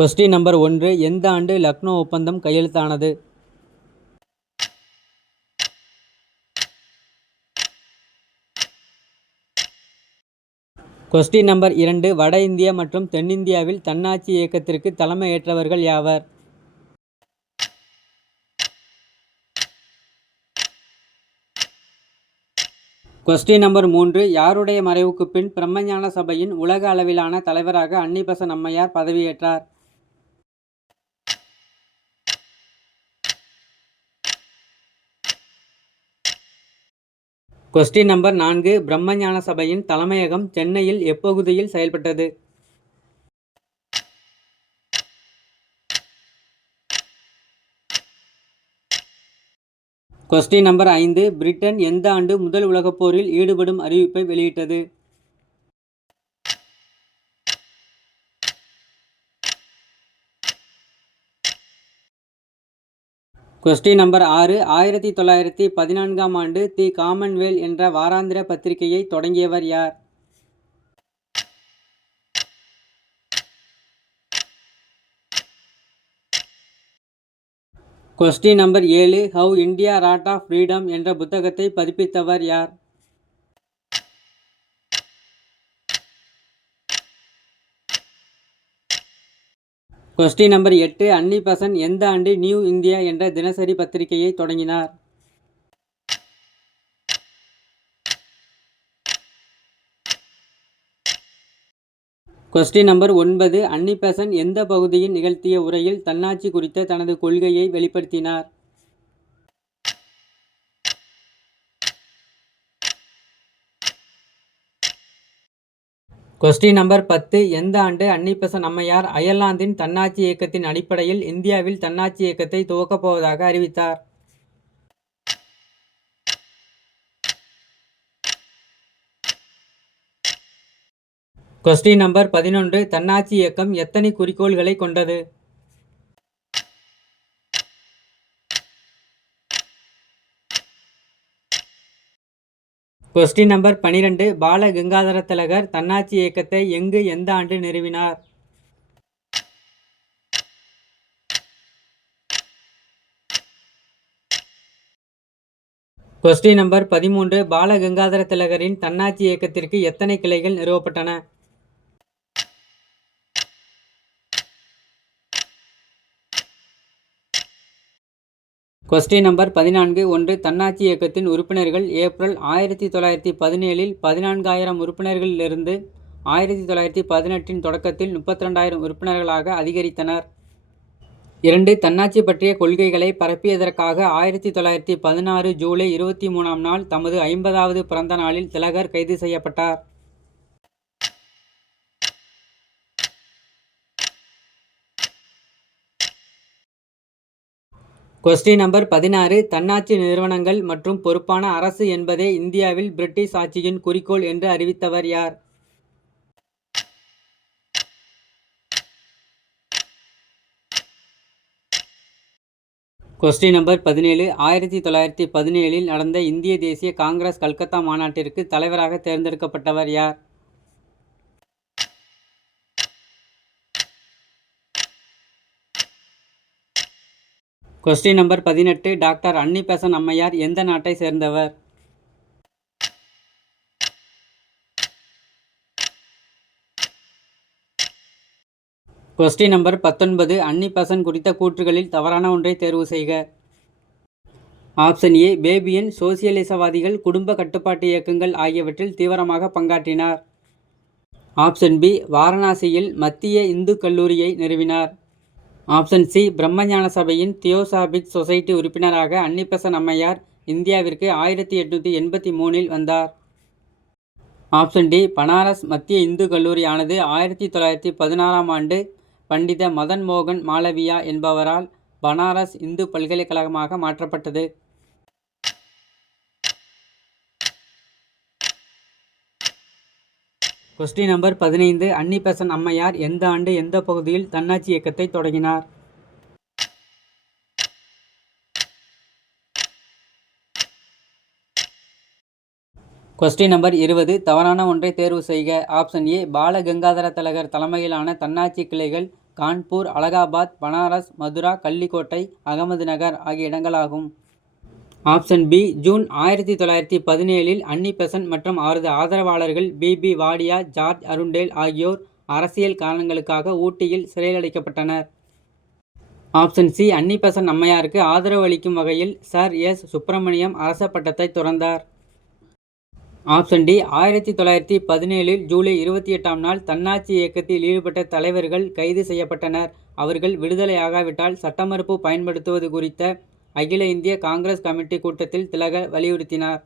Question number ஒன்று எந்த ஆண்டு லக்னோ ஒப்பந்தம் கையெழுத்தானது? கொஸ்டின் நம்பர் இரண்டு வட இந்தியா மற்றும் தென்னிந்தியாவில் தன்னாட்சி இயக்கத்திற்கு தலைமையேற்றவர்கள் யாவர்? கொஸ்டின் நம்பர் மூன்று யாருடைய மறைவுக்கு பின் பிரம்மஞான சபையின் உலக அளவிலான தலைவராக அன்னிபசன் அம்மையார் பதவியேற்றார்? கொஸ்டின் நம்பர் நான்கு. பிரம்மஞான சபையின் தலைமையகம் சென்னையில் எப்பகுதியில் செயல்பட்டது? கொஸ்டின் நம்பர் ஐந்து. பிரிட்டன் எந்த ஆண்டு முதல் உலகப் போரில் ஈடுபடும் அறிவிப்பை வெளியிட்டது? கொஸ்டின் நம்பர் ஆறு. ஆயிரத்தி தொள்ளாயிரத்தி பதினான்காம் ஆண்டு தி காமன்வெல் என்ற வாராந்திர பத்திரிகையை தொடங்கியவர் யார்? கொஸ்டின் நம்பர் ஏழு. How India wrought of freedom என்ற புத்தகத்தை பதிப்பித்தவர் யார்? கொஸ்டின் நம்பர் எட்டு அன்னி பசன் எந்த ஆண்டு நியூ இந்தியா என்ற தினசரி பத்திரிகையை தொடங்கினார்? கொஸ்டின் நம்பர் ஒன்பது அன்னி பெசன்ட் எந்த பகுதியில் நிகழ்த்திய உரையில் தன்னாட்சி குறித்த தனது கொள்கையை வெளிப்படுத்தினார்? கொஸ்டின் நம்பர் பத்து. எந்த ஆண்டு அன்னிபெசன்ட் அம்மையார் அயர்லாந்தின் தன்னாட்சி இயக்கத்தின் அடிப்படையில் இந்தியாவில் தன்னாட்சி இயக்கத்தை துவக்கப் போவதாக அறிவித்தார்? கொஸ்டின் நம்பர் பதினொன்று. தன்னாட்சி இயக்கம் எத்தனை குறிக்கோள்களை கொண்டது? கொஸ்டின் நம்பர் பனிரெண்டு. பால கங்காதர திலகர் தன்னாட்சி இயக்கத்தை எங்கு எந்த ஆண்டு நிறுவினார்? கொஸ்டின் நம்பர் பதிமூன்று. பால கங்காதர திலகரின் தன்னாட்சி இயக்கத்திற்கு எத்தனை கிளைகள் நிறுவப்பட்டன? கொஸ்டின் நம்பர் பதினான்கு. ஒன்று தன்னாட்சி இயக்கத்தின் உறுப்பினர்கள் ஏப்ரல் ஆயிரத்தி தொள்ளாயிரத்தி பதினேழில் பதினான்காயிரம் உறுப்பினர்களிலிருந்து ஆயிரத்தி தொள்ளாயிரத்தி பதினெட்டின் தொடக்கத்தில் முப்பத்தி ரெண்டாயிரம் உறுப்பினர்களாக அதிகரித்தனர். இரண்டு தன்னாட்சி பற்றிய கொள்கைகளை பரப்பியதற்காக ஆயிரத்தி தொள்ளாயிரத்தி பதினாறு ஜூலை இருபத்தி மூணாம் நாள் தமது ஐம்பதாவது பிறந்த நாளில் திலகர் கைது செய்யப்பட்டார். கொஸ்டின் நம்பர் பதினாறு தன்னாட்சி நிறுவனங்கள் மற்றும் பொறுப்பான அரசு என்பதே இந்தியாவில் பிரிட்டிஷ் ஆட்சியின் குறிக்கோள் என்று அறிவித்தவர் யார்? கொஸ்டின் நம்பர் பதினேழு ஆயிரத்தி தொள்ளாயிரத்தி பதினேழில் நடந்த இந்திய தேசிய காங்கிரஸ் கல்கத்தா மாநாட்டிற்கு தலைவராக தேர்ந்தெடுக்கப்பட்டவர் யார்? கொஸ்டின் நம்பர் பதினெட்டு. டாக்டர் அன்னிபெசன் அம்மையார் எந்த நாட்டை சேர்ந்தவர்? கொஸ்டின் நம்பர் பத்தொன்பது. அன்னிபெசன் குறித்த கூற்றுகளில் தவறான ஒன்றை தேர்வு செய்க. ஆப்ஷன் ஏ பேபியன் சோசியலிசவாதிகள் குடும்ப கட்டுப்பாட்டு இயக்கங்கள் ஆகியவற்றில் தீவிரமாக பங்காற்றினார். ஆப்ஷன் பி வாரணாசியில் மத்திய இந்து கல்லூரியை நிறுவினார். ஆப்ஷன் சி பிரம்மஞான சபையின் தியோசாபிக் சொசைட்டி உறுப்பினராக அன்னிப்பசன் அம்மையார் இந்தியாவிற்கு ஆயிரத்தி எட்நூற்றி எண்பத்தி மூணில் வந்தார். ஆப்ஷன் டி பனாரஸ் மத்திய இந்து கல்லூரி ஆனது ஆயிரத்தி தொள்ளாயிரத்தி பதினாறாம் ஆண்டு பண்டித மதன் மோகன் மாளவியா என்பவரால் பனாரஸ் இந்து பல்கலைக்கழகமாக மாற்றப்பட்டது. கொஸ்டின் நம்பர் பதினைந்து. அன்னிபெசன்ட் அம்மையார் எந்த ஆண்டு எந்த பகுதியில் தன்னாட்சி இயக்கத்தை தொடங்கினார்? கொஸ்டின் நம்பர் இருபது. தவறான ஒன்றை தேர்வு செய்க. ஆப்ஷன் ஏ பால கங்காதர திலகர் தலைமையிலான தன்னாட்சி கிளைகள் கான்பூர் அலகாபாத் பனாரஸ் மதுரா கள்ளிக்கோட்டை அகமது நகர் ஆகிய இடங்களாகும். ஆப்ஷன் பி ஜூன் ஆயிரத்தி தொள்ளாயிரத்தி பதினேழில் அன்னி பெசன்ட் மற்றும் அவரது ஆதரவாளர்கள் பிபி வாடியா ஜார்ஜ் அருண்டேல் ஆகியோர் அரசியல் காரணங்களுக்காக ஊட்டியில் சிறையில் அடைக்கப்பட்டனர் ஆப்ஷன் சி அன்னி பெசன்ட் அம்மையாருக்கு ஆதரவு அளிக்கும் வகையில் சர் எஸ் சுப்பிரமணியம் அரச பட்டத்தை துறந்தார். ஆப்ஷன் டி ஆயிரத்தி தொள்ளாயிரத்தி பதினேழில் ஜூலை இருபத்தி எட்டாம் நாள் தன்னாட்சி இயக்கத்தில் ஈடுபட்ட தலைவர்கள் கைது செய்யப்பட்டனர். அவர்கள் விடுதலையாகாவிட்டால் சட்டமறுப்பு பயன்படுத்துவது குறித்த அகில இந்திய காங்கிரஸ் கமிட்டி கூட்டத்தில் திலகர் வலியுறுத்தினார்